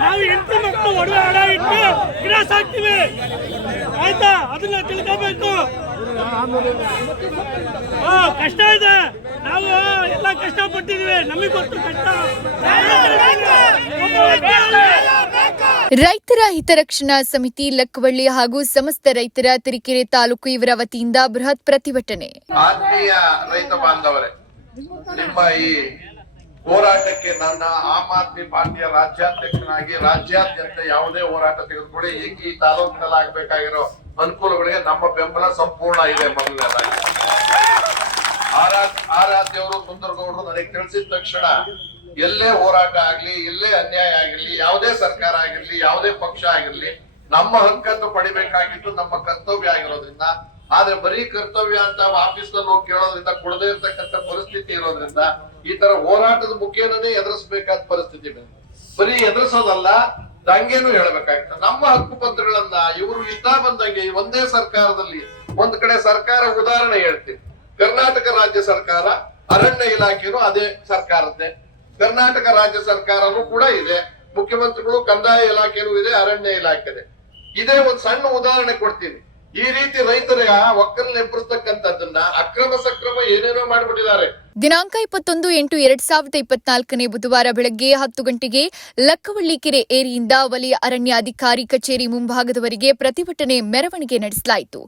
ನಾವು ಹೆಂಡತಿ ಮಕ್ಕಳು ಒಡವೆ ಹಣ ಇಟ್ಟು ಗ್ರಾಸ್ ಹಾಕ್ತೀವಿ. ಆಯ್ತಾ? ಅದನ್ನ ತಿಳ್ಕೋಬೇಕು. ಕಷ್ಟ ಇದೆ. ನಾವು ಎಲ್ಲ ಕಷ್ಟ ಪಟ್ಟಿದೀವಿ ನಮಗ್ ಗೊತ್ತು ಕಷ್ಟ. ರೈತರ ಹಿತರಕ್ಷಣಾ ಸಮಿತಿ ಲಕ್ಕವಳ್ಳಿ ಹಾಗೂ ಸಮಸ್ತ ರೈತರ ತಿರಿಕೆರೆ ತಾಲೂಕು ಇವರ ವತಿಯಿಂದ ಬೃಹತ್ ಪ್ರತಿಭಟನೆ. ಆತ್ಮೀಯ ರೈತ ಬಾಂಧವರೇ ನಿಮ್ಮ ಈ ಹೋರಾಟಕ್ಕೆ ನನ್ನ ಆಮ್ ಆದ್ಮಿ ಪಾರ್ಟಿಯ ರಾಜ್ಯಾಧ್ಯಕ್ಷನಾಗಿ ರಾಜ್ಯಾದ್ಯಂತ ಯಾವುದೇ ಹೋರಾಟ ತೆಗೆದುಕೊಳ್ಳಿ, ಏಕೆ ಈ ತಾಲೂಕಿನಲ್ಲಿ ಆಗ್ಬೇಕಾಗಿರೋ ಅನುಕೂಲಗಳಿಗೆ ನಮ್ಮ ಬೆಂಬಲ ಸಂಪೂರ್ಣ ಇದೆ ಮೊದಲನೇದಾಗಿ. ಆರಾಧ್ಯ ಆರಾಧ್ಯವರು ಸುಂದರಗೌಡರು ನನಗೆ ತಿಳಿಸಿದ ತಕ್ಷಣ ಎಲ್ಲೇ ಹೋರಾಟ ಆಗ್ಲಿ, ಎಲ್ಲೇ ಅನ್ಯಾಯ ಆಗಿರ್ಲಿ ಯಾವುದೇ ಸರ್ಕಾರ ಆಗಿರ್ಲಿ, ಯಾವುದೇ ಪಕ್ಷ ಆಗಿರ್ಲಿ, ನಮ್ಮ ಹಕ್ಕನ್ನು ಪಡಿಬೇಕಾಗಿತ್ತು ನಮ್ಮ ಕರ್ತವ್ಯ ಆಗಿರೋದ್ರಿಂದ, ಆದ್ರೆ ಬರೀ ಕರ್ತವ್ಯ ಅಂತ ಆಫೀಸ್ನಲ್ಲಿ ಹೋಗಿ ಕೇಳೋದ್ರಿಂದ ಕೊಡದೇ ಇರ್ತಕ್ಕಂಥ ಪರಿಸ್ಥಿತಿ ಇರೋದ್ರಿಂದ ಈ ತರ ಹೋರಾಟದ ಮುಖೇನೇ ಎದುರಿಸಬೇಕಾದ ಪರಿಸ್ಥಿತಿ ಬಂದಿದೆ ಬರೀ ಎದುರಿಸೋದಲ್ಲ ದಂಗೆನೂ ಹೇಳ್ಬೇಕಾಗ್ತದೆ. ನಮ್ಮ ಹಕ್ಕು ಪತ್ರಗಳನ್ನ ಇವರು ಇಷ್ಟ ಬಂದಂಗೆ ಒಂದೇ ಸರ್ಕಾರದಲ್ಲಿ ಒಂದ್ ಕಡೆ ಸರ್ಕಾರ ಉದಾಹರಣೆ ಹೇಳ್ತೀನಿ. ಕರ್ನಾಟಕ ರಾಜ್ಯ ಸರ್ಕಾರ, ಅರಣ್ಯ ಇಲಾಖೆನೂ ಅದೇ ಸರ್ಕಾರದ್ದೇ. ಕರ್ನಾಟಕ ರಾಜ್ಯ ಸರ್ಕಾರನೂ ಕೂಡ ಇದೆ. ಮುಖ್ಯಮಂತ್ರಿಗಳು ಕಂದಾಯ ಇಲಾಖೆನೂ ಇದೆ, ಅರಣ್ಯ ಇಲಾಖೆ ಇದೆ ಇದೇ ಒಂದು ಸಣ್ಣ ಉದಾಹರಣೆ ಕೊಡ್ತೀನಿ. ಈ ರೀತಿ ರೈತರಿಗೆ ಒಕ್ಕಲ್ ಎಬ್ಬರಿಸ್ತಕ್ಕಂಥದ್ದನ್ನ ಅಕ್ರಮ ಸಕ್ರಮ ಏನೇನೋ ಮಾಡಿಬಿಟ್ಟಿದ್ದಾರೆ. ದಿನಾಂಕ ಇಪ್ಪತ್ತೊಂದು ಎಂಟು ಎರಡ್ ಸಾವಿರದ ಇಪ್ಪತ್ನಾಲ್ಕನೇ ಬುಧವಾರ ಬೆಳಗ್ಗೆ ಹತ್ತು ಗಂಟೆಗೆ ಲಕ್ಕವಳ್ಳಿ ಕೆರೆ ಏರಿಯಿಂದ ವಲಯ ಅರಣ್ಯಾಧಿಕಾರಿ ಕಚೇರಿ ಮುಂಭಾಗದವರೆಗೆ ಪ್ರತಿಭಟನೆ ಮೆರವಣಿಗೆ ನಡೆಸಲಾಯಿತು.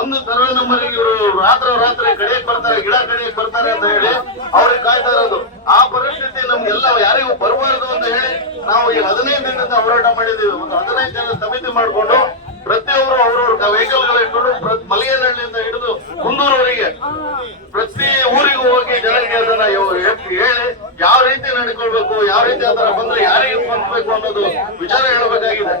ಒಂದು ಸರ್ವೆ ನಂಬರ್ ಇವರು ರಾತ್ರಿ ರಾತ್ರಿ ಕಡೆ ಬರ್ತಾರೆ ಗಿಡ ಕಡೆ ಬರ್ತಾರೆ ಅಂತ ಹೇಳಿ ಅವ್ರಿಗೆ ಕಾಯ್ತಾ ಇರೋದು. ಆ ಪರಿಸ್ಥಿತಿ ನಮ್ಗೆಲ್ಲ ಯಾರಿಗೂ ಬರಬಾರದು ಅಂತ ಹೇಳಿ ನಾವು ಈ ಹದಿನೈದು ದಿನದಿಂದ ಹೋರಾಟ ಮಾಡಿದ್ದೀವಿ. ಒಂದು ಹದಿನೈದು ಸಮಿತಿ ಮಾಡ್ಕೊಂಡು ಪ್ರತಿಯೊಬ್ಬರು ಅವ್ರವ್ರ ವೆಹಿಕಲ್ಗಳ ಇಟ್ಕೊಂಡು ಮಲಿಗೆನಹಳ್ಳಿಯಿಂದ ಹಿಡಿದು ಕುಂದೂರವರೆಗೆ ಪ್ರತಿ ಊರಿಗೂ ಹೋಗಿ ಜನರಿಗೆ ಅದನ್ನ ಹೇಳಿ ಯಾವ ರೀತಿ ನಡ್ಕೊಳ್ಬೇಕು, ಯಾವ ರೀತಿ ಅದರ ಬಂದ್ರೆ ಯಾರಿಗೆ ಹೊಂದಬೇಕು ಅನ್ನೋದು ವಿಚಾರ ಹೇಳಬೇಕಾಗಿದೆ.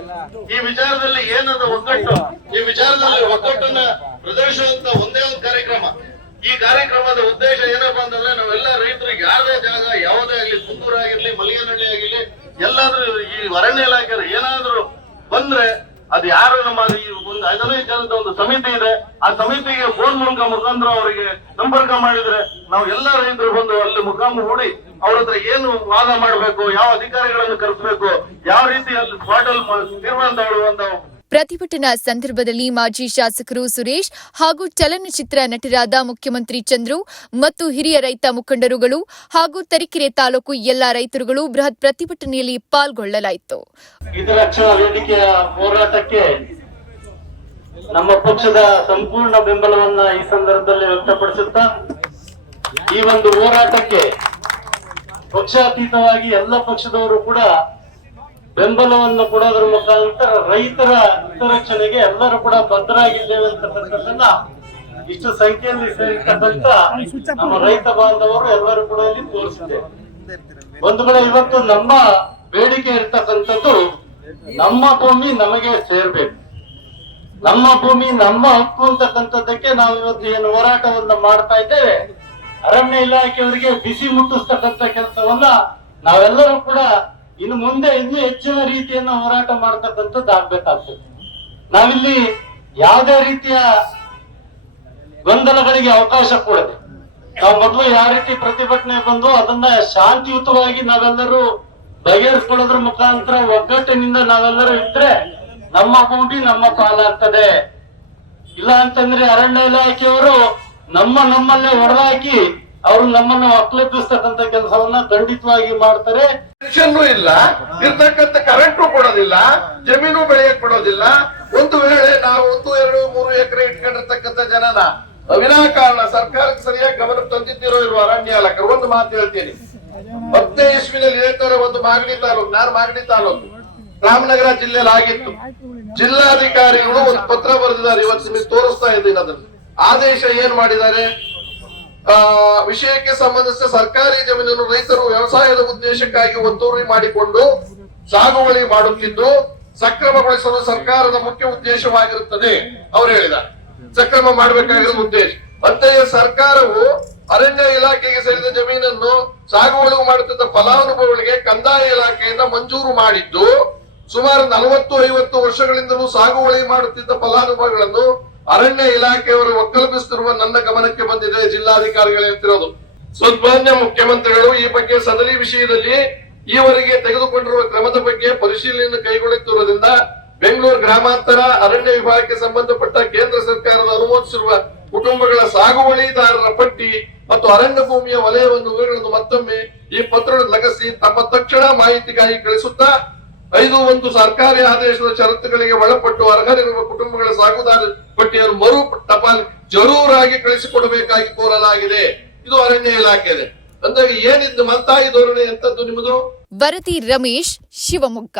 ಈ ವಿಚಾರದಲ್ಲಿ ಏನದ ಒಗ್ಗಟ್ಟು, ಈ ವಿಚಾರದಲ್ಲಿ ಒಗ್ಗಟ್ಟನ್ನ ಪ್ರದರ್ಶಿಸುವಂತ ಒಂದೇ ಒಂದು ಕಾರ್ಯಕ್ರಮ. ಈ ಕಾರ್ಯಕ್ರಮದ ಉದ್ದೇಶ ಏನಪ್ಪಾ ಅಂತಂದ್ರೆ ನಾವೆಲ್ಲ ರೈತರಿಗೆ ಯಾರದೇ ಜಾಗ, ಯಾವುದೇ ಆಗ್ಲಿ, ಕುಂದೂರಾಗಿರ್ಲಿ ಮಲಿಗನಹಳ್ಳಿ ಆಗಿರ್ಲಿ, ಎಲ್ಲಾದ್ರೂ ಈ ಅರಣ್ಯ ಇಲಾಖೆ ಏನಾದ್ರೂ ಬಂದ್ರೆ ಅದು ಯಾರು ನಮ್ಮ ಒಂದು ಐದನೇ ಜನದ ಒಂದು ಸಮಿತಿ ಇದೆ. ಆ ಸಮಿತಿಗೆ ಫೋನ್ ಮೂಲಕ ಮುಖಾಂತರ ಅವರಿಗೆ ಸಂಪರ್ಕ ಮಾಡಿದ್ರೆ ನಾವು ಎಲ್ಲ ರೈತರು ಬಂದು ಅಲ್ಲಿ ಮುಖಾಮು ಹೂಡಿ ಅವ್ರ ಹತ್ರ ಏನು ವಾದ ಮಾಡಬೇಕು, ಯಾವ ಅಧಿಕಾರಿಗಳನ್ನು ಕರೆಸಬೇಕು, ಯಾವ ರೀತಿ ಅಲ್ಲಿ ಸ್ಪಾಟ್ ಅಲ್ಲಿ ಪ್ರತಿಭಟನಾ ಸಂದರ್ಭದಲ್ಲಿ ಮಾಜಿ ಶಾಸಕರು ಸುರೇಶ್ ಹಾಗೂ ಚಲನಚಿತ್ರ ನಟರಾದ ಮುಖ್ಯಮಂತ್ರಿ ಚಂದ್ರು ಮತ್ತು ಹಿರಿಯ ರೈತ ಮುಖಂಡರುಗಳು ಹಾಗೂ ತರೀಕೆರೆ ತಾಲೂಕು ಎಲ್ಲಾ ರೈತರುಗಳು ಬೃಹತ್ ಪ್ರತಿಭಟನೆಯಲ್ಲಿ ಪಾಲ್ಗೊಳ್ಳಲಾಯಿತು. ನಮ್ಮ ಪಕ್ಷದ ಸಂಪೂರ್ಣ ಬೆಂಬಲವನ್ನ ಈ ಸಂದರ್ಭದಲ್ಲಿ ವ್ಯಕ್ತಪಡಿಸುತ್ತಾ ಈ ಒಂದು ಹೋರಾಟಕ್ಕೆ ಪಕ್ಷಾತೀತವಾಗಿ ಎಲ್ಲ ಪಕ್ಷದವರು ಕೂಡ ಬೆಂಬಲವನ್ನು ಕೊಡೋದ್ರ ಮುಖಾಂತರ ರೈತರ ಹಿತರಕ್ಷಣೆಗೆ ಎಲ್ಲರೂ ಕೂಡ ಬದ್ಧರಾಗಿದ್ದೇವೆ ಅಂತಕ್ಕಂಥದ್ದನ್ನ ಇಷ್ಟು ಸಂಖ್ಯೆಯಲ್ಲಿ ಸೇರಿರ್ತಕ್ಕಂಥ ನಮ್ಮ ರೈತ ಬಾಂಧವರು ಎಲ್ಲರೂ ಕೂಡ ಇಲ್ಲಿ ತೋರಿಸಿದ್ದೇವೆ. ಒಂದು ಕಡೆ ಇವತ್ತು ನಮ್ಮ ಬೇಡಿಕೆ ಇರ್ತಕ್ಕಂಥದ್ದು ನಮ್ಮ ಭೂಮಿ ನಮಗೆ ಸೇರ್ಬೇಕು. ನಮ್ಮ ಭೂಮಿ ನಮ್ಮ ಹಕ್ಕು ಅಂತಕ್ಕಂಥದ್ದಕ್ಕೆ ನಾವು ಇವತ್ತು ಏನು ಹೋರಾಟವನ್ನ ಮಾಡ್ತಾ ಇದ್ದೇವೆ. ಅರಣ್ಯ ಇಲಾಖೆಯವರಿಗೆ ಬಿಸಿ ಮುಟ್ಟಿಸ್ತಕ್ಕಂಥ ಕೆಲಸವನ್ನ ನಾವೆಲ್ಲರೂ ಕೂಡ ಇನ್ನು ಮುಂದೆ ಇನ್ನೂ ಹೆಚ್ಚಿನ ರೀತಿಯನ್ನ ಹೋರಾಟ ಮಾಡ್ತಕ್ಕಂಥದ್ದು ಆಗ್ಬೇಕಾಗ್ತದೆ. ನಾವಿಲ್ಲಿ ಯಾವುದೇ ರೀತಿಯ ಗೊಂದಲಗಳಿಗೆ ಅವಕಾಶ ಕೊಡದೆ, ನಾವು ಮೊದಲು ಯಾವ ರೀತಿ ಪ್ರತಿಭಟನೆ ಬಂದು ಅದನ್ನ ಶಾಂತಿಯುತವಾಗಿ ನಾವೆಲ್ಲರೂ ಬಗೆಹರಿಸ್ಕೊಳ್ಳೋದ್ರ ಮುಖಾಂತರ ಒಗ್ಗಟ್ಟಿನಿಂದ ನಾವೆಲ್ಲರೂ ಇದ್ರೆ ನಮ್ಮ ಭೂಮಿ ನಮ್ಮ ಪಾಲಾಗ್ತದೆ. ಇಲ್ಲ ಅಂತಂದ್ರೆ ಅರಣ್ಯ ಇಲಾಖೆಯವರು ನಮ್ಮ ನಮ್ಮಲ್ಲೇ ಹೊಡೆದಾಕಿ ಅವರು ನಮ್ಮನ್ನ ಒಕ್ಕಲೆಬ್ಬಿಸ್ತಕ್ಕಂಥ ಕೆಲಸವನ್ನ ಖಂಡಿತವಾಗಿ ಮಾಡ್ತಾರೆ. ಪೆನ್ಷನ್ನು ಇಲ್ಲ. ಇರ್ತಕ್ಕಂತ ಕರೆಂಟು ಕೊಡೋದಿಲ್ಲ. ಜಮೀನು ಬೆಳೆಯಕ್ ಕೊಡೋದಿಲ್ಲ. ಒಂದು ವೇಳೆ ನಾವು ಒಂದು, ಎರಡು, ಮೂರು ಎಕರೆ ಇಟ್ಕೊಂಡಿರ್ತಕ್ಕಂಥ ಜನನ ವಿನಾಕಾರಣ ಸರ್ಕಾರಕ್ಕೆ ಸರಿಯಾಗಿ ಗಮನ ತಂದಿದ್ದಿರೋ ಇರುವ ಅರಣ್ಯ ಇಲಾಖೆ ಒಂದು ಮಾತು ಹೇಳ್ತೀನಿ. ಹತ್ತನೇ ಇಸ್ವಿನಲ್ಲಿ ಹೇಳ್ತಾರೆ ಒಂದು ಮಾಗಡಿ ತಾಲೂಕು, ನಾನು ಮಾಗಡಿ ತಾಲೂಕು, ರಾಮನಗರ ಜಿಲ್ಲೆಯಲ್ಲಿ ಆಗಿತ್ತು. ಜಿಲ್ಲಾಧಿಕಾರಿಗಳು ಒಂದು ಪತ್ರ ಬರೆದಿದ್ದಾರೆ, ಇವತ್ತು ನಿಮಗೆ ತೋರಿಸ್ತಾ ಇದ್ದೀನಿ ಅದನ್ನು. ಆದೇಶ ಏನ್ ಮಾಡಿದ್ದಾರೆ? ವಿಷಯಕ್ಕೆ ಸಂಬಂಧಿಸಿದ ಸರ್ಕಾರಿ ಜಮೀನನ್ನು ರೈತರು ವ್ಯವಸಾಯದ ಉದ್ದೇಶಕ್ಕಾಗಿ ಒತ್ತುವರಿ ಮಾಡಿಕೊಂಡು ಸಾಗುವಳಿ ಮಾಡುತ್ತಿದ್ದು, ಸಕ್ರಮಗೊಳಿಸಲು ಸರ್ಕಾರದ ಮುಖ್ಯ ಉದ್ದೇಶವಾಗಿರುತ್ತದೆ, ಅವರು ಹೇಳಿದ ಸಕ್ರಮ ಮಾಡಬೇಕಾಗಿರೋ ಉದ್ದೇಶ. ಅಂತೆಯೇ ಸರ್ಕಾರವು ಅರಣ್ಯ ಇಲಾಖೆಗೆ ಸೇರಿದ ಜಮೀನನ್ನು ಸಾಗುವಳಿ ಮಾಡುತ್ತಿದ್ದ ಫಲಾನುಭವಿಗಳಿಗೆ ಕಂದಾಯ ಇಲಾಖೆಯಿಂದ ಮಂಜೂರು ಮಾಡಿದ್ದು, ಸುಮಾರು ನಲವತ್ತು ಐವತ್ತು ವರ್ಷಗಳಿಂದಲೂ ಸಾಗುವಳಿ ಮಾಡುತ್ತಿದ್ದ ಫಲಾನುಭವಿಗಳನ್ನು ಅರಣ್ಯ ಇಲಾಖೆಯವರು ಒಕ್ಕಲ್ಪಿಸುತ್ತಿರುವ ನನ್ನ ಗಮನಕ್ಕೆ ಬಂದಿದೆ ಜಿಲ್ಲಾಧಿಕಾರಿಗಳು ಹೇಳ್ತಿರೋದು ಸನ್ಮಾನ್ಯ ಮುಖ್ಯಮಂತ್ರಿಗಳು ಈ ಬಗ್ಗೆ ಸದರಿ ವಿಷಯದಲ್ಲಿ ಈವರೆಗೆ ತೆಗೆದುಕೊಂಡಿರುವ ಕ್ರಮದ ಬಗ್ಗೆ ಪರಿಶೀಲನೆ ಕೈಗೊಳ್ಳುತ್ತಿರುವುದರಿಂದ ಬೆಂಗಳೂರು ಗ್ರಾಮಾಂತರ ಅರಣ್ಯ ವಿಭಾಗಕ್ಕೆ ಸಂಬಂಧಪಟ್ಟ ಕೇಂದ್ರ ಸರ್ಕಾರದ ಅನುಮೋದಿಸಿರುವ ಕುಟುಂಬಗಳ ಸಾಗುವಳಿದಾರರ ಪಟ್ಟಿ ಮತ್ತು ಅರಣ್ಯ ಭೂಮಿಯ ವಲಯವನ್ನು ವಿವರಗಳನ್ನು ಮತ್ತೊಮ್ಮೆ ಈ ಪತ್ರವನ್ನು ಲಗಸಿ ತಮ್ಮ ತಕ್ಷಣ ಮಾಹಿತಿಗಾಗಿ ಕಳಿಸುತ್ತಾ ಐದು ಒಂದು ಸರ್ಕಾರಿ ಆದೇಶದ ಷರತ್ತುಗಳಿಗೆ ಒಳಪಟ್ಟು ಅರ್ಹರಿರುವ ಕುಟುಂಬಗಳ ಸಾಗುದಾರ ಪಟ್ಟಿಯನ್ನು ಮರು ಟಪಾಲ್ ಜರೂರಾಗಿ ಕಳಿಸಿಕೊಡಬೇಕಾಗಿ ಕೋರಲಾಗಿದೆ. ಇದು ಅರಣ್ಯ ಇಲಾಖೆ ಅಂದಾಗ ಏನಿದ್ದು ಮಂತಾಯಿ ಧೋರಣೆ ಎಂತದ್ದು ನಿಮ್ಮದು? ವರದಿ ರಮೇಶ್ ಶಿವಮೊಗ್ಗ.